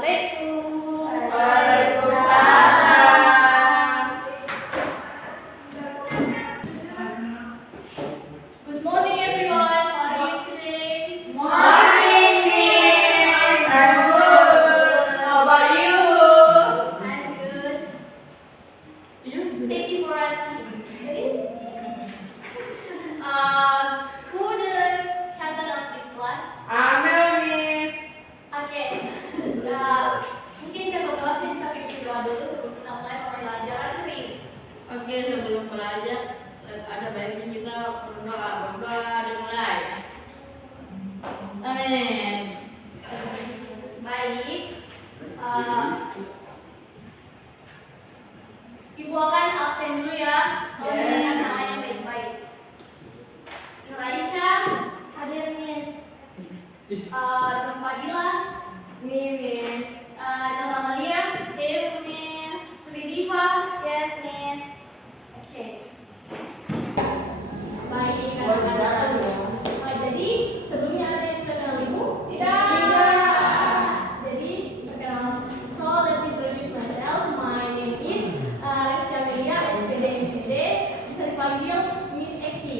Assalamualaikum. Waalaikumsalam. Good morning, everyone. How are you today? Morning, Miss. I'm good. How about you? I'm good. Thank you for asking. Who the captain of this class? Amel, Miss. Oke. Mungkin kakak kelasnya bisa bikin doa dulu sebelum kita mulai pembelajaran hari ini. Oke, sebelum belajar ada baiknya kita berdoa dimulai. Amin. Baik. Ibu akan absen dulu ya. Kalau Yes. dengan nama yang baik-baik. Nur Aisyah, hadir Miss. Nur Fadila, Miss. Nur Amalia, here Miss. Sri Diva, yes Miss. Oke. Baik, anak-anak. Jadi sebelumnya ada yang sudah kenal ibu? Tidak. Jadi perkenalan. So let me introduce myself. My name is Rizka SPD MCD. Bisa dipanggil Miss Eki.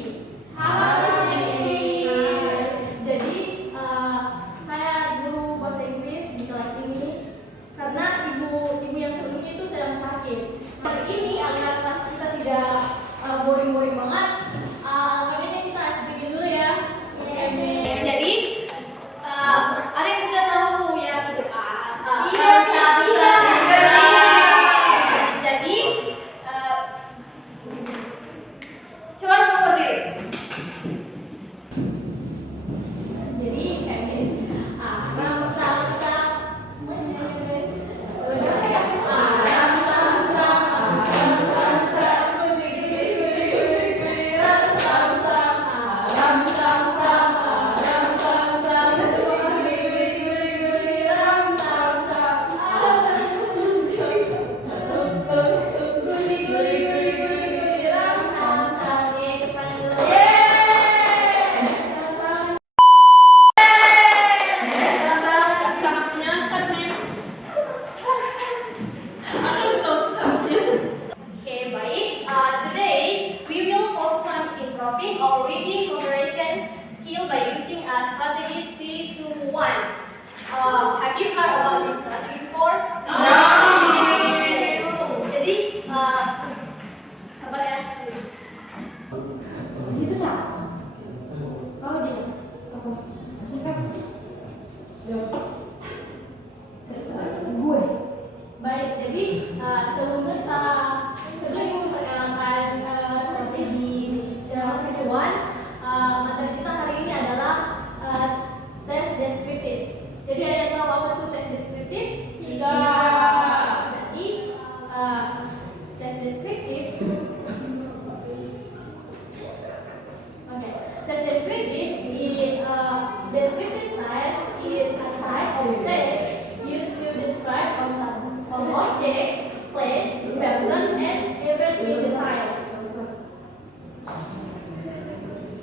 Halo, Miss Eki. Jadi saya guru bahasa Inggris di kelas ini karena ibu yang sebelumnya itu sedang sakit. Hari ini agar kelas kita tidak boring-boring banget, makanya kita bikin dulu ya. Jadi ada yang sudah tahu yang bisa. Jadi coba semua berdiri. Jadi kayak gini. Ramsa, semuanya guys. Okay, baik. Today we will focus on improving our reading comprehension skill by using a strategy 3, 2, 1. Have you heard about this strategy before? No. Jadi, sabar ya. Itu siapa? Oh dia. Siapa? Gue. Baik, jadi sebelum ibu memperkenalkan strategi dalam sekuan, materi kita hari ini adalah tes deskriptif. Jadi ada yang tahu apa tuh tes deskriptif? Tidak. Jadi tes deskriptif. Oke, tes deskriptif di descriptive test is a type of test used to describe an object, place, person, and event with detail.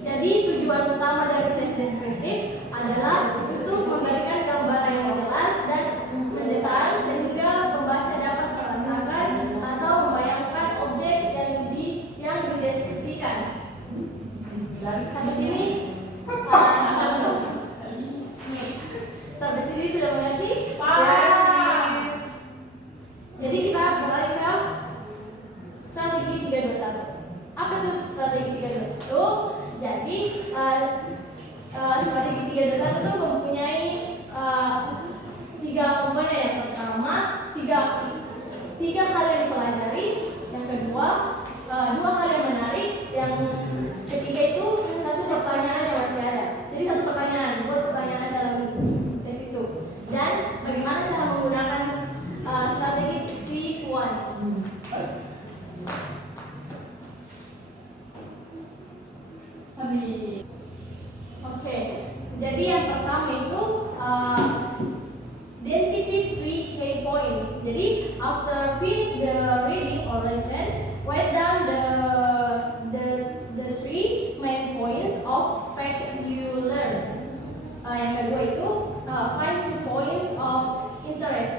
Jadi tujuan utama dari tes deskriptif adalah untuk memberikan gambaran yang jelas dan mendetail sehingga pembaca dapat merasakan atau membayangkan objek yang dideskripsikan. Sampai sini, sampai sini sudah mengerti? Yes. Jadi kita kembali ke strategi 321. Apa tuh strategi 321? Jadi strategi 321 itu mempunyai 3 komponen. Yang pertama, tiga hal yang dipelajari. Yang kedua, 2 hal yang menarik. Yang ketiga itu 1 pertanyaan yang masih ada. Jadi 1 pertanyaan, buat pertanyaan dalam tes itu. Dan bagaimana cara menggunakan strategi 3-1. Oke, jadi yang pertama itu identify 3 key points. Jadi after finish the reading or lesson, write down the 3 main points of facts you learn. Yang kedua itu find 2 points of interest.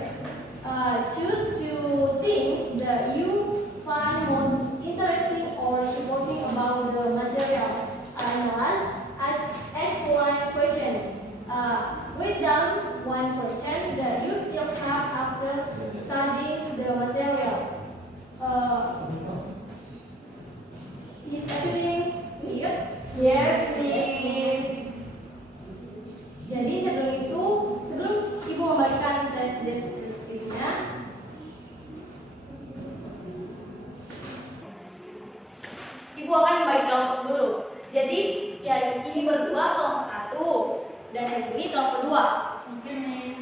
write down one question that you still have after studying the material. Is everything clear? Yes, Miss. Jadi sebelum Ibu membagikan tes deskripsinya, Ibu akan membagi kelompok dulu. Jadi ya ini berdua kelompok 1 dan yang ini kelompok 2. Oke, Miss.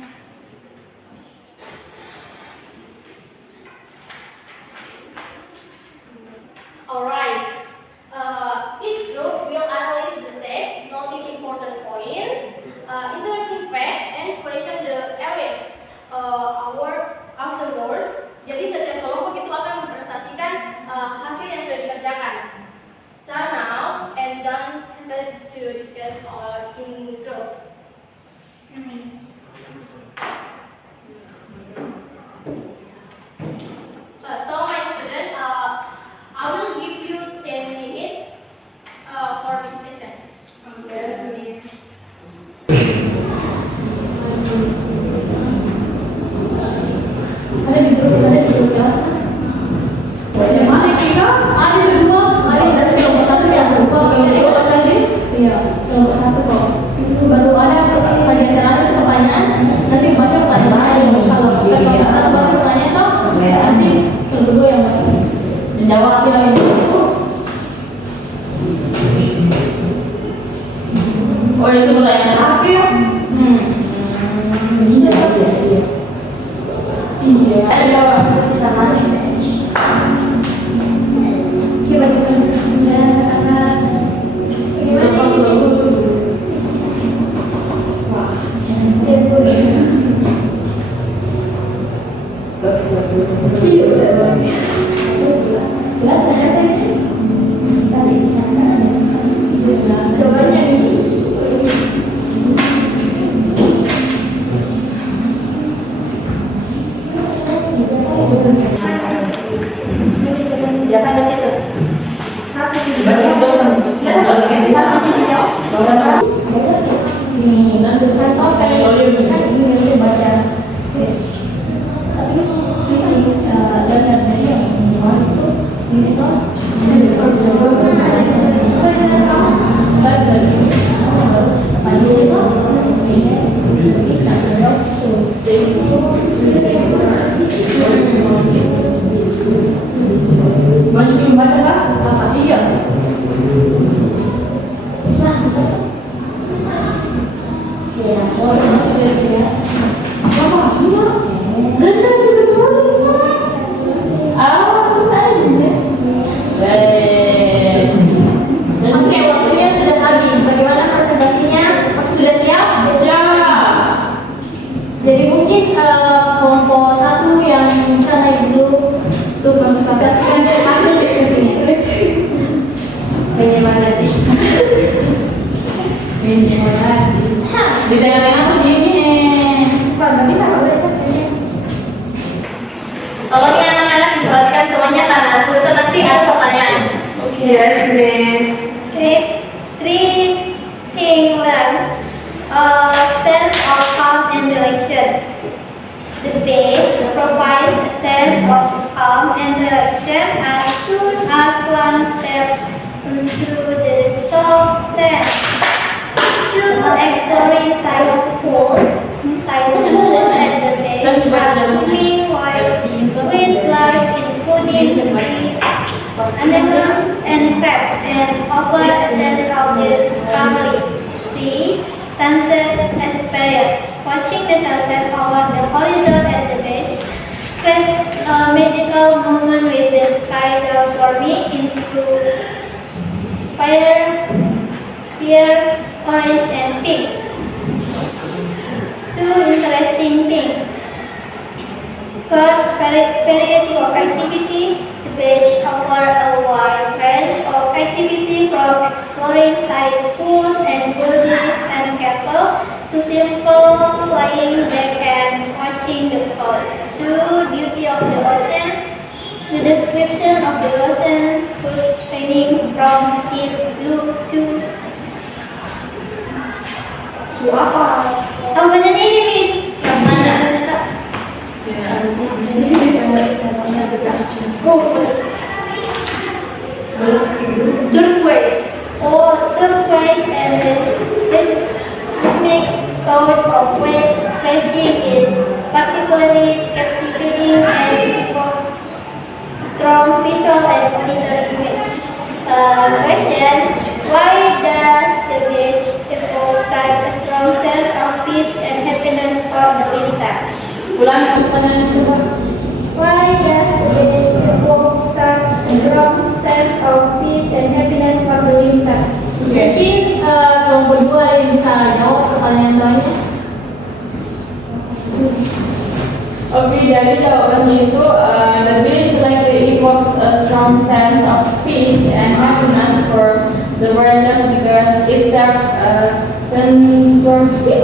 Alright. Each group will analyze the text, noting important points, interesting fact, and question the areas. Afterwards, jadi setiap kelompok itu akan mempresentasikan hasil yang sudah dikerjakan. Start now and don't hesitate to discuss in groups. So my student, I will give you 10 minutes for this session. Yes, Miss. Ada di grup kelas. Yang mana kita? Ada di dua. Ada di kelompok 1 yang kedua. Jadi kelompok tadi? Iya, kelompok 1 kok. Baru ada pelajaran pertanyaan. Nanti baca pertanyaan. Kalau kelompok 1 baca pertanyaan toh, nanti kelompok 2 yang baca. Dan jawab ya ini. Oh itu pertanyaan akhir. Iya. Ada jawab sisa mana? Gimana Ya kan ada itu. Nih, nanti kan baca. Masih baca kan? Apa iya? Oke, waktunya sudah habis. Bagaimana presentasinya? Sudah siap? Siap. Jadi mungkin kelompok 1 yang bisa naik dulu untuk mempresentasikan hasil diskusinya. Bagaimana sih? Bagaimana? Di tengah-tengah begini. Nggak bisa kalau Tolong ya anak-anak diperhatikan semuanya karena sebentar nanti ada pertanyaan. Yes, Miss. Okay, 3 things learned. Sense of calm and relaxation. The page provides a sense of calm and relaxation as soon as one steps into the soft sand. To exploring tide pools at the beach are moving wildlife including sea anemones and crabs and offer a sense of discovery. 3. Sunset experience. Watching the sunset over the horizon at the beach creates a magical moment with the sky transforming into fire, orange and pink. 2 interesting things. First, variety of activity. The beach offer a wide range of activity from exploring tide pools and building sandcastle to simple lying back and watching the coast. 2. Beauty of the ocean. The description of the ocean whose ranging from deep blue to apa? Apa Turquoise. or turquoise and rhythmic sound of waves crashing is particularly captivating and evokes strong visual and auditory image. Question: why does the beach evoke such a strong sense of peace and happiness for the winter? Ulang pertanyaan kedua. Why does the beach evoke such a strong sense of peace and happiness for the winter? Mungkin kelompok dua ada yang bisa jawab pertanyaan tuanya. Oke, jadi jawabannya itu the beach likely evokes a strong sense of peace and happiness for the wearers because it serves synchrony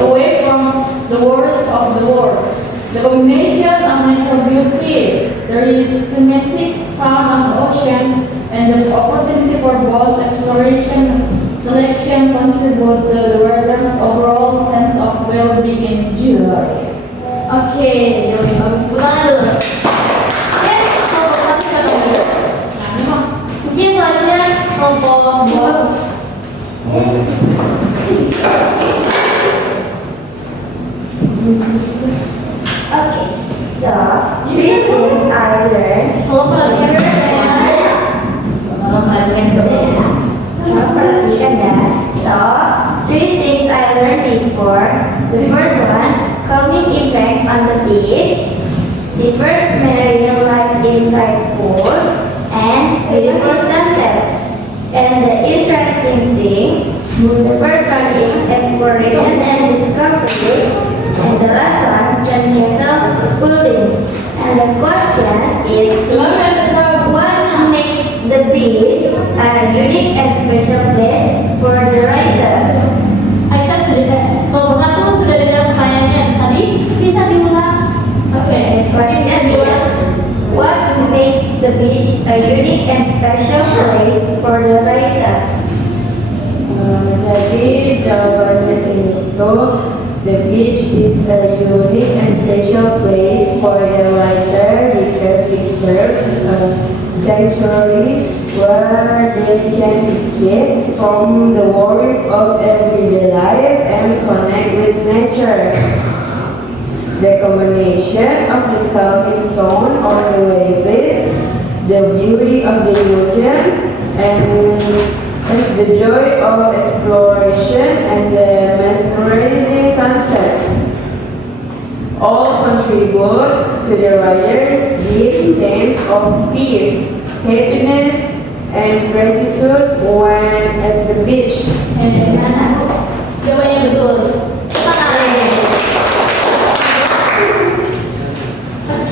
away from the worries of the world. The combination of natural beauty, the rhythmic sound of the ocean, and the opportunity for both exploration and collection contribute to the wearer's overall sense of well-being and joy. Oke, jawabnya bagus. Ulangan dulu. Oke, kelompok satu siapa dulu? Mungkin selanjutnya kelompok dua. Okay, so three things I learned. Kalau perhatikan ya. Kalau perhatikan ya. So three things I learned before. The first one, calming effect on the beach. The first marine life inside pools and beautiful sunsets. And the interesting things. The first one is exploration and discovery. And the last one, sandcastle building. And the question is, what makes the beach a unique and special place for the writer? Aisyah sudah, kelompok satu sudah dengar pertanyaannya tadi. Bisa diulang. Okay, the question is, what makes the beach a unique and special place for the writer? Jadi jawabannya itu the beach is a unique and special place for the writer because it serves a sanctuary where they can escape from the worries of everyday life and connect with nature. The combination of the calming sound on the waves, the beauty of the ocean, and the joy of exploration and the mesmerizing sunsets all contribute to the writer's deep sense of peace, happiness, and gratitude when at the beach. Jawabannya betul.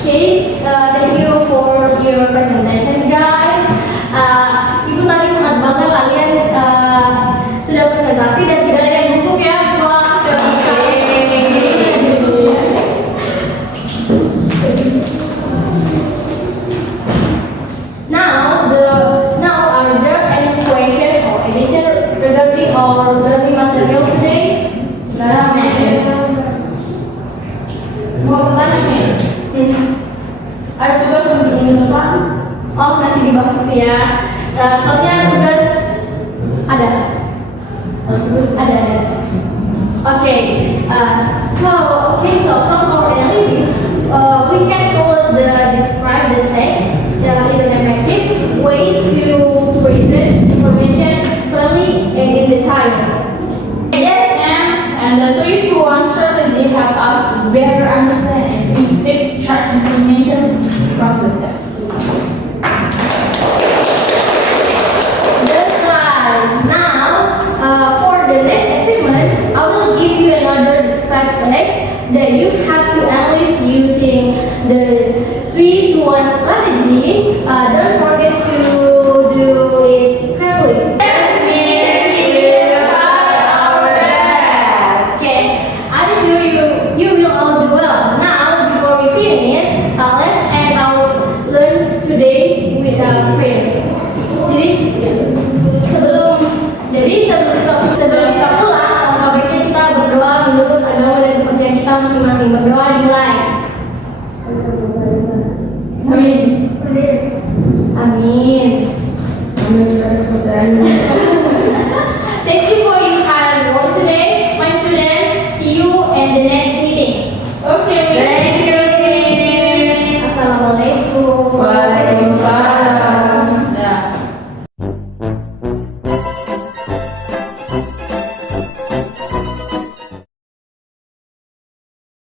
Okay, thank you for your presentation, guys. Ibu tadi sangat bangga kalian sudah presentasi dan tidak ada yang gugup ya. Wah, Now are there any question or addition regarding our learning material today? Mau bertanya nih? Ada tugas untuk minggu depan? Oh, nanti dibahas itu ya. Soalnya tugas ada. Ada. Okay. So from our analysis, we can describe the text is an effective way to present information clearly and in the time. Yes, and the 3-2-1 strategy helps us to better understand and extract information from the text. That's right. Now, for the next segment, I will give you another described text that you have to analyze using the 3-2-1 strategy. Don't forget to